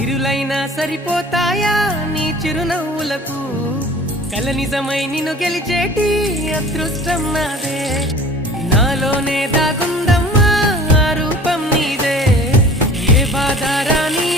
సిరులైనా సరిపోతాయా నీ చిరునవ్వులకు కల నిజమై నిన్ను గెలిచేటి అదృష్టం నాదే నాలోనే దాగుందమ్మా ఆ రూపం నీదే ఏ బాధ రాని